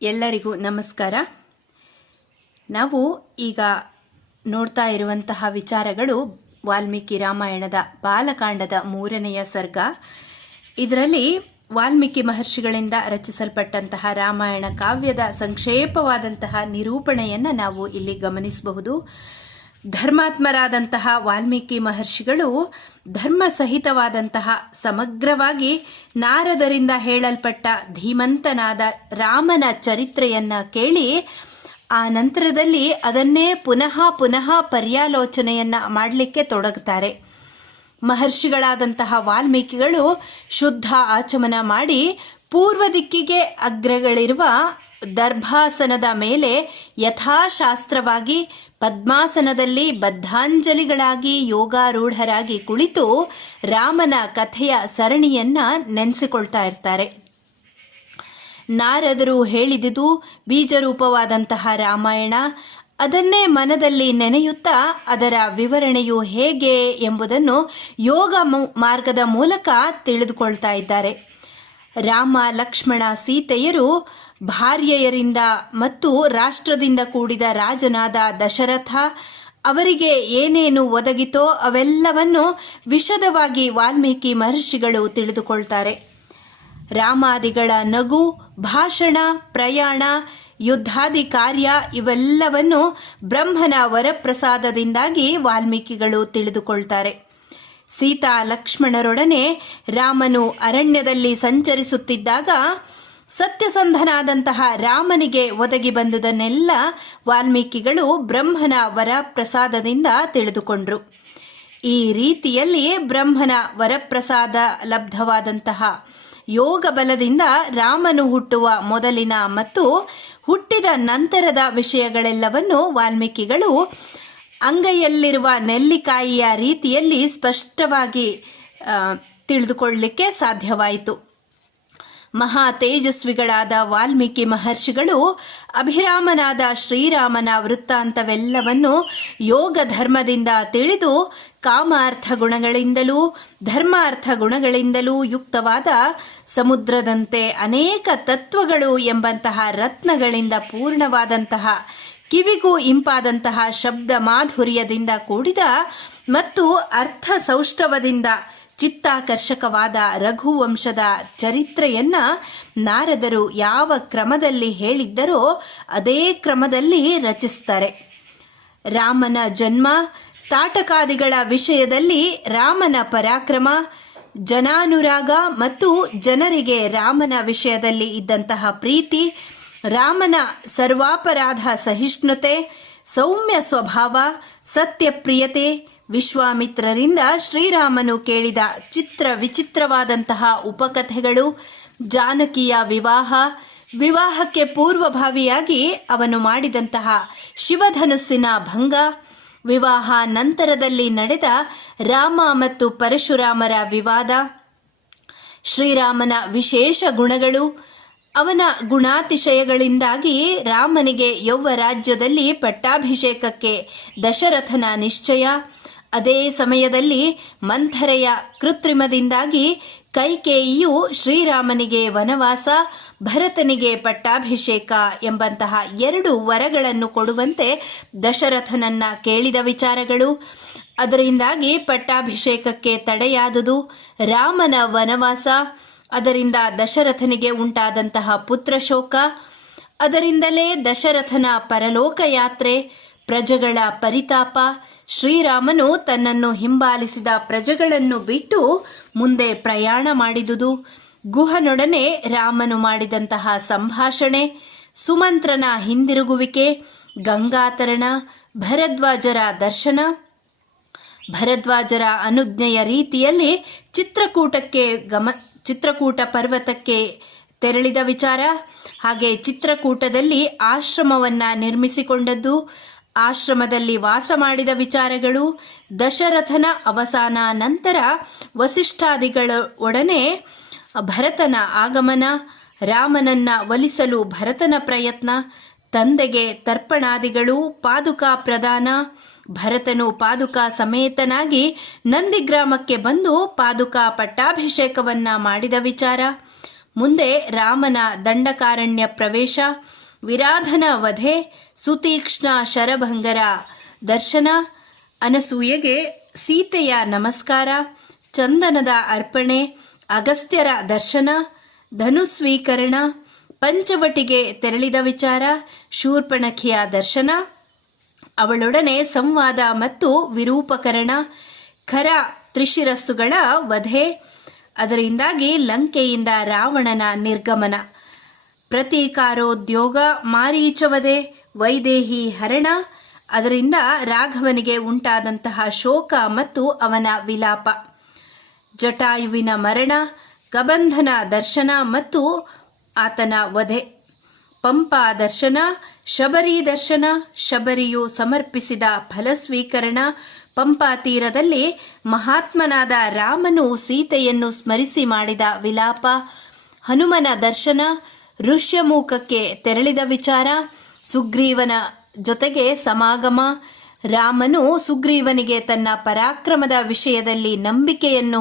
ಎಲ್ಲರಿಗೂ ನಮಸ್ಕಾರ. ನಾವು ಈಗ ನೋಡ್ತಾ ಇರುವಂತಹ ವಿಚಾರಗಳು ವಾಲ್ಮೀಕಿ ರಾಮಾಯಣದ ಬಾಲಕಾಂಡದ 3ನೆಯ ಸರ್ಗ. ಇದರಲ್ಲಿ ವಾಲ್ಮೀಕಿ ಮಹರ್ಷಿಗಳಿಂದ ರಚಿಸಲ್ಪಟ್ಟಂತಹ ರಾಮಾಯಣ ಕಾವ್ಯದ ಸಂಕ್ಷೇಪವಾದಂತಹ ನಿರೂಪಣೆಯನ್ನು ನಾವು ಇಲ್ಲಿ ಗಮನಿಸಬಹುದು. ಧರ್ಮಾತ್ಮರಾದಂತಹ ವಾಲ್ಮೀಕಿ ಮಹರ್ಷಿಗಳು ಧರ್ಮ ಸಹಿತವಾದಂತಹ ಸಮಗ್ರವಾಗಿ ನಾರದರಿಂದ ಹೇಳಲ್ಪಟ್ಟ ಧೀಮಂತನಾದ ರಾಮನ ಚರಿತ್ರೆಯನ್ನ ಕೇಳಿ ಆ ನಂತರದಲ್ಲಿ ಅದನ್ನೇ ಪುನಃ ಪರ್ಯಾಲೋಚನೆಯನ್ನ ಮಾಡಲಿಕ್ಕೆ ತೊಡಗುತ್ತಾರೆ. ಮಹರ್ಷಿಗಳಾದಂತಹ ವಾಲ್ಮೀಕಿಗಳು ಶುದ್ಧ ಆಚಮನ ಮಾಡಿ ಪೂರ್ವ ದಿಕ್ಕಿಗೆ ಅಗ್ರಗಳಿರುವ ದರ್ಭಾಸನದ ಮೇಲೆ ಯಥಾಶಾಸ್ತ್ರವಾಗಿ ಪದ್ಮಾಸನದಲ್ಲಿ ಬದ್ಧಾಂಜಲಿಗಳಾಗಿ ಯೋಗಾರೂಢರಾಗಿ ಕುಳಿತು ರಾಮನ ಕಥೆಯ ಸರಣಿಯನ್ನ ನೆನೆಸಿಕೊಳ್ತಾ ಇರ್ತಾರೆ. ನಾರದರು ಹೇಳಿದುದು ಬೀಜರೂಪವಾದಂತಹ ರಾಮಾಯಣ, ಅದನ್ನೇ ಮನದಲ್ಲಿ ನೆನೆಯುತ್ತಾ ಅದರ ವಿವರಣೆಯು ಹೇಗೆ ಎಂಬುದನ್ನು ಯೋಗ ಮಾರ್ಗದ ಮೂಲಕ ತಿಳಿದುಕೊಳ್ತಾ ಇದ್ದಾರೆ. ರಾಮ, ಲಕ್ಷ್ಮಣ, ಸೀತೆಯರು ಭಾರ್ಯೆಯರಿಂದ ಮತ್ತು ರಾಷ್ಟ್ರದಿಂದ ಕೂಡಿದ ರಾಜನಾದ ದಶರಥ ಅವರಿಗೆ ಏನೇನು ಒದಗಿತೋ ಅವೆಲ್ಲವನ್ನು ವಿಶದವಾಗಿ ವಾಲ್ಮೀಕಿ ಮಹರ್ಷಿಗಳು ತಿಳಿದುಕೊಳ್ತಾರೆ. ರಾಮಾದಿಗಳ ನಗು, ಭಾಷಣ, ಪ್ರಯಾಣ, ಯುದ್ಧಾದಿ ಕಾರ್ಯ ಇವೆಲ್ಲವನ್ನು ಬ್ರಹ್ಮನ ವರಪ್ರಸಾದದಿಂದಾಗಿ ವಾಲ್ಮೀಕಿಗಳು ತಿಳಿದುಕೊಳ್ತಾರೆ. ಸೀತಾ ಲಕ್ಷ್ಮಣರೊಡನೆ ರಾಮನು ಅರಣ್ಯದಲ್ಲಿ ಸಂಚರಿಸುತ್ತಿದ್ದಾಗ ಸತ್ಯಸಂಧನಾದಂತಹ ರಾಮನಿಗೆ ಒದಗಿ ಬಂದುದನ್ನೆಲ್ಲ ವಾಲ್ಮೀಕಿಗಳು ಬ್ರಹ್ಮನ ವರಪ್ರಸಾದದಿಂದ ತಿಳಿದುಕೊಂಡ್ರು. ಈ ರೀತಿಯಲ್ಲಿ ಬ್ರಹ್ಮನ ವರಪ್ರಸಾದ ಲಬ್ಧವಾದಂತಹ ಯೋಗ ಬಲದಿಂದ ರಾಮನು ಹುಟ್ಟುವ ಮೊದಲಿನ ಮತ್ತು ಹುಟ್ಟಿದ ನಂತರದ ವಿಷಯಗಳೆಲ್ಲವನ್ನು ವಾಲ್ಮೀಕಿಗಳು ಅಂಗೈಯಲ್ಲಿರುವ ನೆಲ್ಲಿಕಾಯಿಯ ರೀತಿಯಲ್ಲಿ ಸ್ಪಷ್ಟವಾಗಿ ತಿಳಿದುಕೊಳ್ಳಲಿಕ್ಕೆ ಸಾಧ್ಯವಾಯಿತು. ಮಹಾ ತೇಜಸ್ವಿಗಳಾದ ವಾಲ್ಮೀಕಿ ಮಹರ್ಷಿಗಳು ಅಭಿರಾಮನಾದ ಶ್ರೀರಾಮನ ವೃತ್ತಾಂತವೆಲ್ಲವನ್ನು ಯೋಗ ಧರ್ಮದಿಂದ ತಿಳಿದು ಕಾಮಾರ್ಥ ಗುಣಗಳಿಂದಲೂ ಧರ್ಮಾರ್ಥ ಗುಣಗಳಿಂದಲೂ ಯುಕ್ತವಾದ ಸಮುದ್ರದಂತೆ ಅನೇಕ ತತ್ವಗಳು ಎಂಬಂತಹ ರತ್ನಗಳಿಂದ ಪೂರ್ಣವಾದಂತಹ ಕಿವಿಗೂ ಇಂಪಾದಂತಹ ಶಬ್ದ ಮಾಧುರ್ಯದಿಂದ ಕೂಡಿದ ಮತ್ತು ಅರ್ಥ ಸೌಷ್ಠವದಿಂದ ಚಿತ್ತಾಕರ್ಷಕವಾದ ರಘುವಂಶದ ಚರಿತ್ರೆಯನ್ನ ನಾರದರು ಯಾವ ಕ್ರಮದಲ್ಲಿ ಹೇಳಿದ್ದರೋ ಅದೇ ಕ್ರಮದಲ್ಲಿ ರಚಿಸ್ತಾರೆ. ರಾಮನ ಜನ್ಮ, ತಾಟಕಾದಿಗಳ ವಿಷಯದಲ್ಲಿ ರಾಮನ ಪರಾಕ್ರಮ, ಜನಾನುರಾಗ ಮತ್ತು ಜನರಿಗೆ ರಾಮನ ವಿಷಯದಲ್ಲಿ ಇದ್ದಂತಹ ಪ್ರೀತಿ, ರಾಮನ ಸರ್ವಾಪರಾಧ ಸಹಿಷ್ಣುತೆ, ಸೌಮ್ಯ ಸ್ವಭಾವ, ಸತ್ಯಪ್ರಿಯತೆ, ವಿಶ್ವಾಮಿತ್ರರಿಂದ ಶ್ರೀರಾಮನು ಕೇಳಿದ ವಿಚಿತ್ರವಾದಂತಹ ಉಪಕಥೆಗಳು, ಜಾನಕಿಯ ವಿವಾಹಕ್ಕೆ ಪೂರ್ವಭಾವಿಯಾಗಿ ಅವನು ಮಾಡಿದಂತಹ ಶಿವಧನುಸ್ಸಿನ ಭಂಗ, ವಿವಾಹ ನಂತರದಲ್ಲಿ ನಡೆದ ರಾಮ ಮತ್ತು ಪರಶುರಾಮರ ವಿವಾದ, ಶ್ರೀರಾಮನ ವಿಶೇಷ ಗುಣಗಳು, ಅವನ ಗುಣಾತಿಶಯಗಳಿಂದಾಗಿ ರಾಮನಿಗೆ ಯೌವ ರಾಜ್ಯದಲ್ಲಿ ಪಟ್ಟಾಭಿಷೇಕಕ್ಕೆ ದಶರಥನ ನಿಶ್ಚಯ, ಅದೇ ಸಮಯದಲ್ಲಿ ಮಂಥರೆಯ ಕೃತ್ರಿಮದಿಂದಾಗಿ ಕೈಕೇಯಿಯು ಶ್ರೀರಾಮನಿಗೆ ವನವಾಸ, ಭರತನಿಗೆ ಪಟ್ಟಾಭಿಷೇಕ ಎಂಬಂತಹ 2 ವರಗಳನ್ನು ಕೊಡುವಂತೆ ದಶರಥನನ್ನ ಕೇಳಿದ ವಿಚಾರಗಳು, ಅದರಿಂದಾಗಿ ಪಟ್ಟಾಭಿಷೇಕಕ್ಕೆ ತಡೆಯಾದುದು, ರಾಮನ ವನವಾಸ, ಅದರಿಂದ ದಶರಥನಿಗೆ ಉಂಟಾದಂತಹ ಪುತ್ರಶೋಕ, ಅದರಿಂದಲೇ ದಶರಥನ ಪರಲೋಕ ಯಾತ್ರೆ, ಪ್ರಜೆಗಳ ಪರಿತಾಪ, ಶ್ರೀರಾಮನು ತನ್ನನ್ನು ಹಿಂಬಾಲಿಸಿದ ಪ್ರಜೆಗಳನ್ನು ಬಿಟ್ಟು ಮುಂದೆ ಪ್ರಯಾಣ ಮಾಡಿದುದು, ಗುಹನೊಡನೆ ರಾಮನು ಮಾಡಿದಂತಹ ಸಂಭಾಷಣೆ, ಸುಮಂತ್ರನ ಹಿಂದಿರುಗುವಿಕೆ, ಗಂಗಾತರಣ, ಭರದ್ವಾಜರ ದರ್ಶನ, ಭರದ್ವಾಜರ ಅನುಜ್ಞೆಯ ರೀತಿಯಲ್ಲಿ ಚಿತ್ರಕೂಟ ಪರ್ವತಕ್ಕೆ ತೆರಳಿದ ವಿಚಾರ, ಹಾಗೆ ಚಿತ್ರಕೂಟದಲ್ಲಿ ಆಶ್ರಮವನ್ನ ನಿರ್ಮಿಸಿಕೊಂಡದ್ದು, ಆಶ್ರಮದಲ್ಲಿ ವಾಸ ಮಾಡಿದ ವಿಚಾರಗಳು, ದಶರಥನ ಅವಸಾನ ನಂತರ ವಸಿಷ್ಠಾದಿಗಳ ಒಡನೆ ಭರತನ ಆಗಮನ, ರಾಮನನ್ನ ಒಲಿಸಲು ಭರತನ ಪ್ರಯತ್ನ, ತಂದೆಗೆ ತರ್ಪಣಾದಿಗಳು, ಪಾದುಕಾ ಪ್ರದಾನ, ಭರತನು ಪಾದುಕಾ ಸಮೇತನಾಗಿ ನಂದಿಗ್ರಾಮಕ್ಕೆ ಬಂದು ಪಾದುಕಾ ಪಟ್ಟಾಭಿಷೇಕವನ್ನ ಮಾಡಿದ ವಿಚಾರ, ಮುಂದೆ ರಾಮನ ದಂಡಕಾರಣ್ಯ ಪ್ರವೇಶ, ವಿರಾಧನ ವಧೆ, ಸುತೀಕ್ಷ್ಣ ಶರಭಂಗರ ದರ್ಶನ, ಅನಸೂಯೆಗೆ ಸೀತೆಯ ನಮಸ್ಕಾರ, ಚಂದನದ ಅರ್ಪಣೆ, ಅಗಸ್ತ್ಯರ ದರ್ಶನ, ಧನುಸ್ವೀಕರಣ, ಪಂಚವಟಿಗೆ ತೆರಳಿದ ವಿಚಾರ, ಶೂರ್ಪಣಖಿಯ ದರ್ಶನ, ಅವಳೊಡನೆ ಸಂವಾದ ಮತ್ತು ವಿರೂಪಕರಣ, ಖರ ತ್ರಿಶಿರಸ್ಸುಗಳ ವಧೆ, ಅದರಿಂದಾಗಿ ಲಂಕೆಯಿಂದ ರಾವಣನ ನಿರ್ಗಮನ, ಪ್ರತೀಕಾರೋದ್ಯೋಗ, ಮಾರೀಚವಧೆ, ವೈದೇಹಿ ಹರಣ, ಅದರಿಂದ ರಾಘವನಿಗೆ ಉಂಟಾದಂತಹ ಶೋಕ ಮತ್ತು ಅವನ ವಿಲಾಪ, ಜಟಾಯುವಿನ ಮರಣ, ಕಬಂಧನ ದರ್ಶನ ಮತ್ತು ಆತನ ವಧೆ, ಪಂಪಾ ದರ್ಶನ, ಶಬರಿ ದರ್ಶನ, ಶಬರಿಯು ಸಮರ್ಪಿಸಿದ ಫಲಸ್ವೀಕರಣ, ಪಂಪಾ ತೀರದಲ್ಲಿ ಮಹಾತ್ಮನಾದ ರಾಮನು ಸೀತೆಯನ್ನು ಸ್ಮರಿಸಿ ಮಾಡಿದ ವಿಲಾಪ, ಹನುಮನ ದರ್ಶನ, ಋಷ್ಯಮೂಕಕ್ಕೆ ತೆರಳಿದ ವಿಚಾರ, ಸುಗ್ರೀವನ ಜೊತೆಗೆ ಸಮಾಗಮ, ರಾಮನು ಸುಗ್ರೀವನಿಗೆ ತನ್ನ ಪರಾಕ್ರಮದ ವಿಷಯದಲ್ಲಿ ನಂಬಿಕೆಯನ್ನು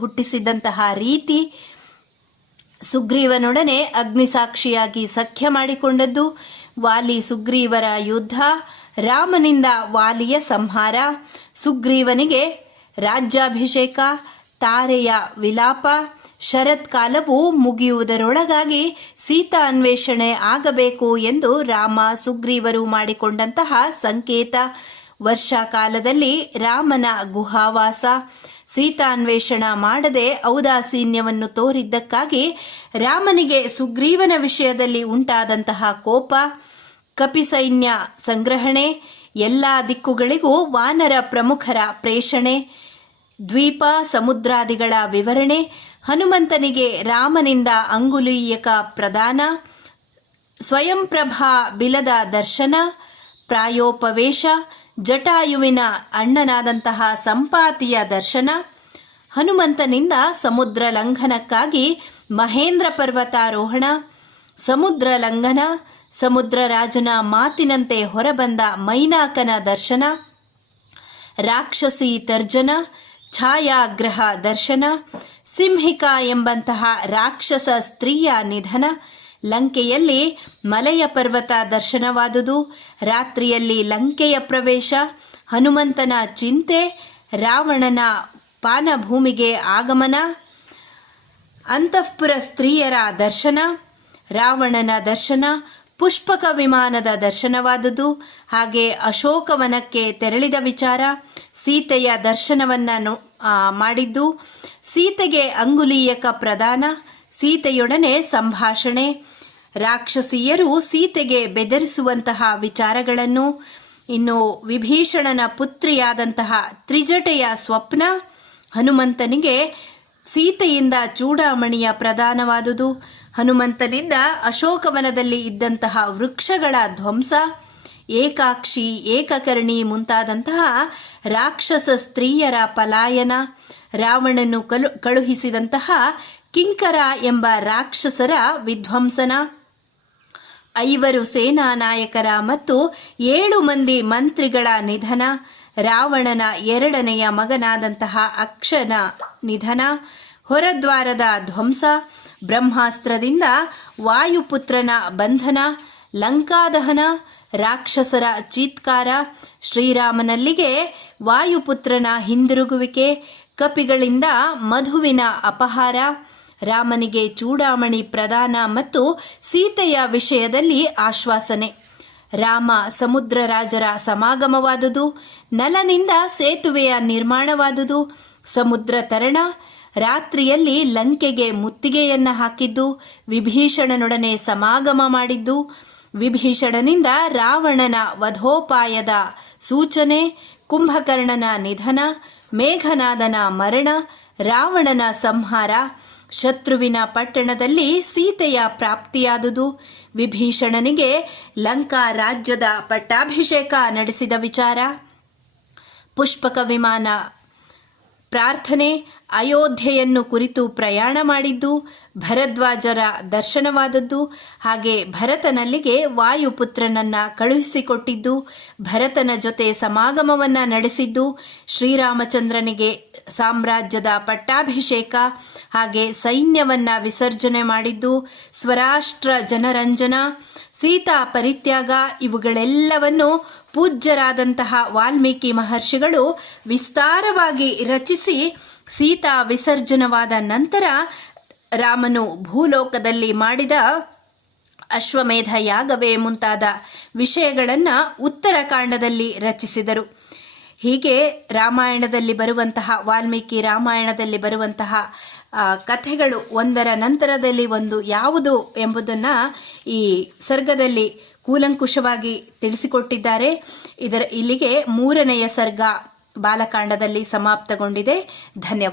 ಹುಟ್ಟಿಸಿದಂತಹ ರೀತಿ, ಸುಗ್ರೀವನೊಡನೆ ಅಗ್ನಿಸಾಕ್ಷಿಯಾಗಿ ಸಖ್ಯ ಮಾಡಿಕೊಂಡದ್ದು, ವಾಲಿ ಸುಗ್ರೀವರ ಯುದ್ಧ, ರಾಮನಿಂದ ವಾಲಿಯ ಸಂಹಾರ, ಸುಗ್ರೀವನಿಗೆ ರಾಜ್ಯಾಭಿಷೇಕ, ತಾರೆಯ ವಿಲಾಪ, ಶರತ್ಕಾಲವು ಮುಗಿಯುವುದರೊಳಗಾಗಿ ಸೀತಾ ಅನ್ವೇಷಣೆ ಆಗಬೇಕು ಎಂದು ರಾಮ ಸುಗ್ರೀವರು ಮಾಡಿಕೊಂಡಂತಹ ಸಂಕೇತ, ವರ್ಷಾಕಾಲದಲ್ಲಿ ರಾಮನ ಗುಹಾವಾಸ, ಸೀತಾನ್ವೇಷಣ ಮಾಡದೆ ಔದಾಸೀನ್ಯವನ್ನು ತೋರಿದ್ದಕ್ಕಾಗಿ ರಾಮನಿಗೆ ಸುಗ್ರೀವನ ವಿಷಯದಲ್ಲಿ ಉಂಟಾದಂತಹ ಕೋಪ, ಕಪಿಸೈನ್ಯ ಸಂಗ್ರಹಣೆ, ಎಲ್ಲ ದಿಕ್ಕುಗಳಿಗೂ ವಾನರ ಪ್ರಮುಖರ ಪ್ರೇಷಣೆ, ದ್ವೀಪ ಸಮುದ್ರಾದಿಗಳ ವಿವರಣೆ, ಹನುಮಂತನಿಗೆ ರಾಮನಿಂದ ಅಂಗುಲೀಯಕ ಪ್ರದಾನ, ಸ್ವಯಂಪ್ರಭಾ ಬಿಲದ ದರ್ಶನ, ಪ್ರಾಯೋಪವೇಶ, ಜಟಾಯುವಿನ ಅಣ್ಣನಾದಂತಹ ಸಂಪಾತಿಯ ದರ್ಶನ, ಹನುಮಂತನಿಂದ ಸಮುದ್ರ ಲಂಘನಕ್ಕಾಗಿ ಮಹೇಂದ್ರ ಪರ್ವತಾರೋಹಣ, ಸಮುದ್ರ ಲಂಘನ, ಸಮುದ್ರರಾಜನ ಮಾತಿನಂತೆ ಹೊರಬಂದ ಮೈನಾಕನ ದರ್ಶನ, ರಾಕ್ಷಸಿ ತರ್ಜನ, ಛಾಯಾಗ್ರಹ ದರ್ಶನ, ಸಿಂಹಿಕಾ ಎಂಬಂತಹ ರಾಕ್ಷಸ ಸ್ತ್ರೀಯ ನಿಧನ, ಲಂಕೆಯಲ್ಲಿ ಮಲಯ ಪರ್ವತ ದರ್ಶನವಾದುದು, ರಾತ್ರಿಯಲ್ಲಿ ಲಂಕೆಯ ಪ್ರವೇಶ, ಹನುಮಂತನ ಚಿಂತೆ, ರಾವಣನ ಪಾನಭೂಮಿಗೆ ಆಗಮನ, ಅಂತಃಪುರ ಸ್ತ್ರೀಯರ ದರ್ಶನ, ರಾವಣನ ದರ್ಶನ, ಪುಷ್ಪಕ ವಿಮಾನದ ದರ್ಶನವಾದುದು, ಹಾಗೆ ಅಶೋಕವನಕ್ಕೆ ತೆರಳಿದ ವಿಚಾರ, ಸೀತೆಯ ದರ್ಶನವನ್ನು ಮಾಡಿದ್ದು, ಸೀತೆಗೆ ಅಂಗುಲೀಯಕ ಪ್ರದಾನ, ಸೀತೆಯೊಡನೆ ಸಂಭಾಷಣೆ, ರಾಕ್ಷಸಿಯರು ಸೀತೆಗೆ ಬೆದರಿಸುವಂತಹ ವಿಚಾರಗಳನ್ನು, ಇನ್ನು ವಿಭೀಷಣನ ಪುತ್ರಿಯಾದಂತಹ ತ್ರಿಜಟೆಯ ಸ್ವಪ್ನ, ಹನುಮಂತನಿಗೆ ಸೀತೆಯಿಂದ ಚೂಡಾಮಣಿಯ ಪ್ರದಾನವಾದುದು, ಹನುಮಂತನಿಂದ ಅಶೋಕವನದಲ್ಲಿ ಇದ್ದಂತಹ ವೃಕ್ಷಗಳ ಧ್ವಂಸ, ಏಕಾಕ್ಷಿ ಏಕಕರ್ಣಿ ಮುಂತಾದಂತಹ ರಾಕ್ಷಸ ಸ್ತ್ರೀಯರ ಪಲಾಯನ, ರಾವಣನು ಕಳುಹಿಸಿದಂತಹ ಕಿಂಕರ ಎಂಬ ರಾಕ್ಷಸರ ವಿಧ್ವಂಸನ, 5 ಸೇನಾ ನಾಯಕರ ಮತ್ತು 7 ಮಂದಿ ಮಂತ್ರಿಗಳ ನಿಧನ, ರಾವಣನ 2ನೆಯ ಮಗನಾದಂತಹ ಅಕ್ಷನ ನಿಧನ, ಹೊರದ್ವಾರದ ಧ್ವಂಸ, ಬ್ರಹ್ಮಾಸ್ತ್ರದಿಂದ ವಾಯುಪುತ್ರನ ಬಂಧನ, ಲಂಕಾದಹನ, ರಾಕ್ಷಸರ ಚೀತ್ಕಾರ, ಶ್ರೀರಾಮನಲ್ಲಿಗೆ ವಾಯುಪುತ್ರನ ಹಿಂದಿರುಗುವಿಕೆ, ಕಪಿಗಳಿಂದ ಮಧುವಿನ ಅಪಹಾರ, ರಾಮನಿಗೆ ಚೂಡಾಮಣಿ ಪ್ರದಾನ ಮತ್ತು ಸೀತೆಯ ವಿಷಯದಲ್ಲಿ ಆಶ್ವಾಸನೆ, ರಾಮ ಸಮುದ್ರ ರಾಜರ ಸಮಾಗಮವಾದುದು, ನಲನಿಂದ ಸೇತುವೆಯ ನಿರ್ಮಾಣವಾದುದು, ಸಮುದ್ರ ತರಣ, ರಾತ್ರಿಯಲ್ಲಿ ಲಂಕೆಗೆ ಮುತ್ತಿಗೆಯನ್ನು ಹಾಕಿದ್ದು, ವಿಭೀಷಣನೊಡನೆ ಸಮಾಗಮ ಮಾಡಿದ್ದು, ವಿಭೀಷಣನಿಂದ ರಾವಣನ ವಧೋಪಾಯದ ಸೂಚನೆ, ಕುಂಭಕರ್ಣನ ನಿಧನ, ಮೇಘನಾದನ ಮರಣ, ರಾವಣನ ಸಂಹಾರ, ಶತ್ರುವಿನ ಪಟ್ಟಣದಲ್ಲಿ ಸೀತೆಯ ಪ್ರಾಪ್ತಿಯಾದುದು, ವಿಭೀಷಣನಿಗೆ ಲಂಕಾ ರಾಜ್ಯದ ಪಟ್ಟಾಭಿಷೇಕ ನಡೆಸಿದ ವಿಚಾರ, ಪುಷ್ಪಕ ವಿಮಾನ ಪ್ರಾರ್ಥನೆ, ಅಯೋಧ್ಯೆಯನ್ನು ಕುರಿತು ಪ್ರಯಾಣ ಮಾಡಿದ್ದು, ಭರದ್ವಾಜರ ದರ್ಶನವಾದದ್ದು, ಹಾಗೆ ಭರತನಲ್ಲಿಗೆ ವಾಯುಪುತ್ರನನ್ನ ಕಳುಹಿಸಿಕೊಟ್ಟಿದ್ದು, ಭರತನ ಜೊತೆ ಸಮಾಗಮವನ್ನು ನಡೆಸಿದ್ದು, ಶ್ರೀರಾಮಚಂದ್ರನಿಗೆ ಸಾಮ್ರಾಜ್ಯದ ಪಟ್ಟಾಭಿಷೇಕ, ಹಾಗೆ ಸೈನ್ಯವನ್ನು ವಿಸರ್ಜನೆ ಮಾಡಿದ್ದು, ಸ್ವರಾಷ್ಟ್ರ ಜನರಂಜನ, ಸೀತಾ ಪರಿತ್ಯಾಗ, ಇವುಗಳೆಲ್ಲವನ್ನು ಪೂಜ್ಯರಾದಂತಹ ವಾಲ್ಮೀಕಿ ಮಹರ್ಷಿಗಳು ವಿಸ್ತಾರವಾಗಿ ರಚಿಸಿ ಸೀತಾ ವಿಸರ್ಜನವಾದ ನಂತರ ರಾಮನು ಭೂಲೋಕದಲ್ಲಿ ಮಾಡಿದ ಅಶ್ವಮೇಧ ಯಾಗವೇ ಮುಂತಾದ ವಿಷಯಗಳನ್ನು ಉತ್ತರಕಾಂಡದಲ್ಲಿ ರಚಿಸಿದರು. ಹೀಗೆ ರಾಮಾಯಣದಲ್ಲಿ ಬರುವಂತಹ ವಾಲ್ಮೀಕಿ ರಾಮಾಯಣದಲ್ಲಿ ಬರುವಂತಹ ಕಥೆಗಳು ಒಂದರ ನಂತರದಲ್ಲಿ ಒಂದು ಯಾವುದು ಎಂಬುದನ್ನು ಈ ಸರ್ಗದಲ್ಲಿ ಕೂಲಂಕುಷವಾಗಿ ತಿಳಿಸಿಕೊಟ್ಟಿದ್ದಾರೆ. ಇಲ್ಲಿಗೆ 3ನೆಯ ಸರ್ಗ ಬಾಲಕಾಂಡದಲ್ಲಿ ಸಮಾಪ್ತಗೊಂಡಿದೆ. ಧನ್ಯವಾದ.